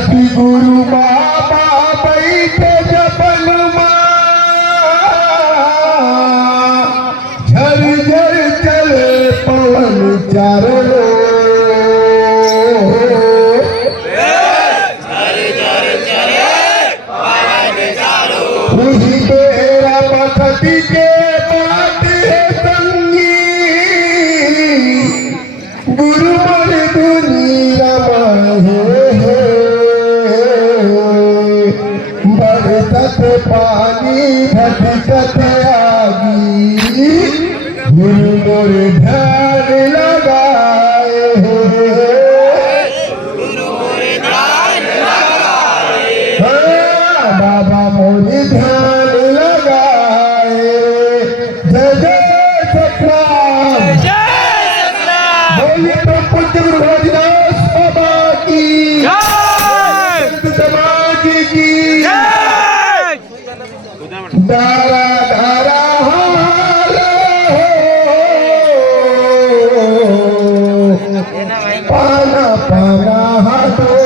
सतगुरु बाबा बैठे जपन झर झर चले पवन चारों के बात है संगी गुरु मन दुनिया बरसत पानी घटकत आगी गुरु मोर ध्यान लगाए बाबा मोर ध्यान लगाए जय जय सतराम बोलिए तो पूज्य गुरु हरिदास बाबा की समाज की दारा दारा पाना पाना हाथों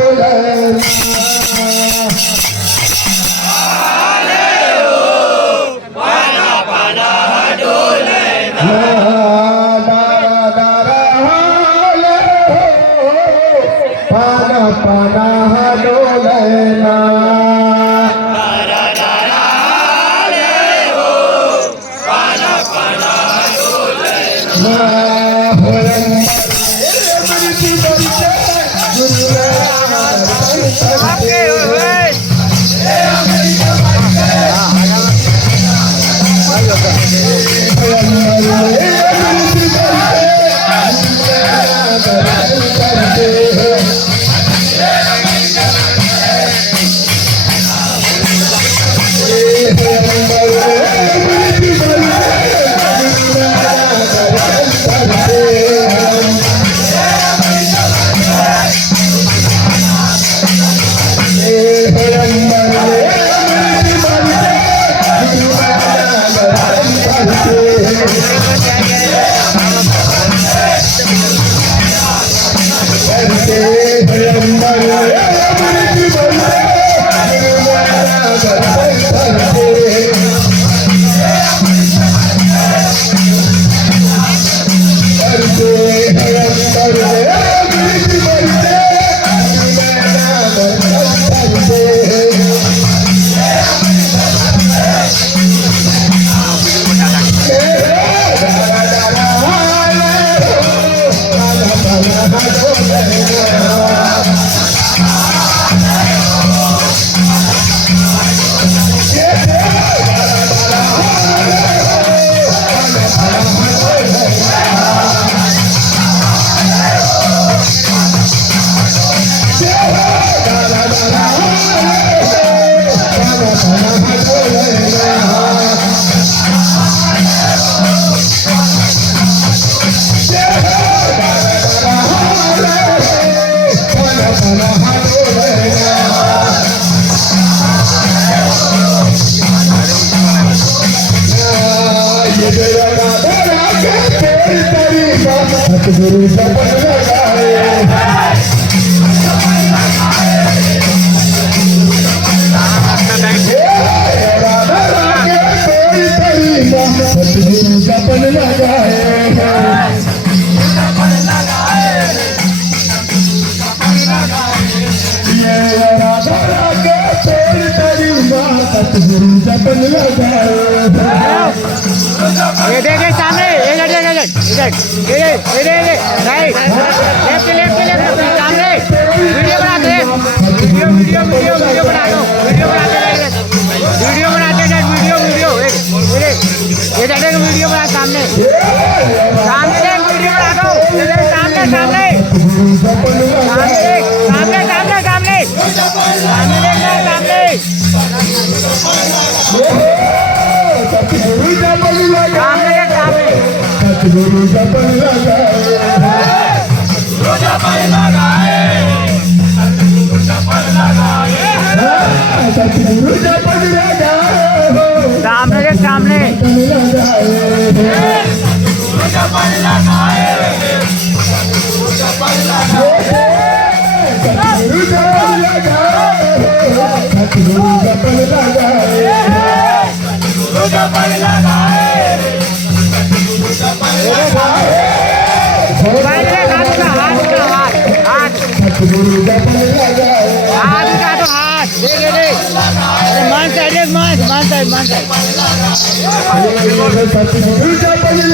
पाना पाना हलो लेना गुरु जपन लगाए सतगुरु जपन लगाए सामने राइट लेफ्ट सामने वीडियो बनाते वीडियो बना दो वीडियो बनाते वीडियो ये देखो वीडियो बना सामने वीडियो बना दो सामने सतगुरु जपन लगाए सामने लगाए सतगुरु जपन मोबाइल में हाथ उठा, हाथ उठा, हाथ सतगुरु जपन हाथ उठा तो हाथ देख मन साइड सतगुरु जपन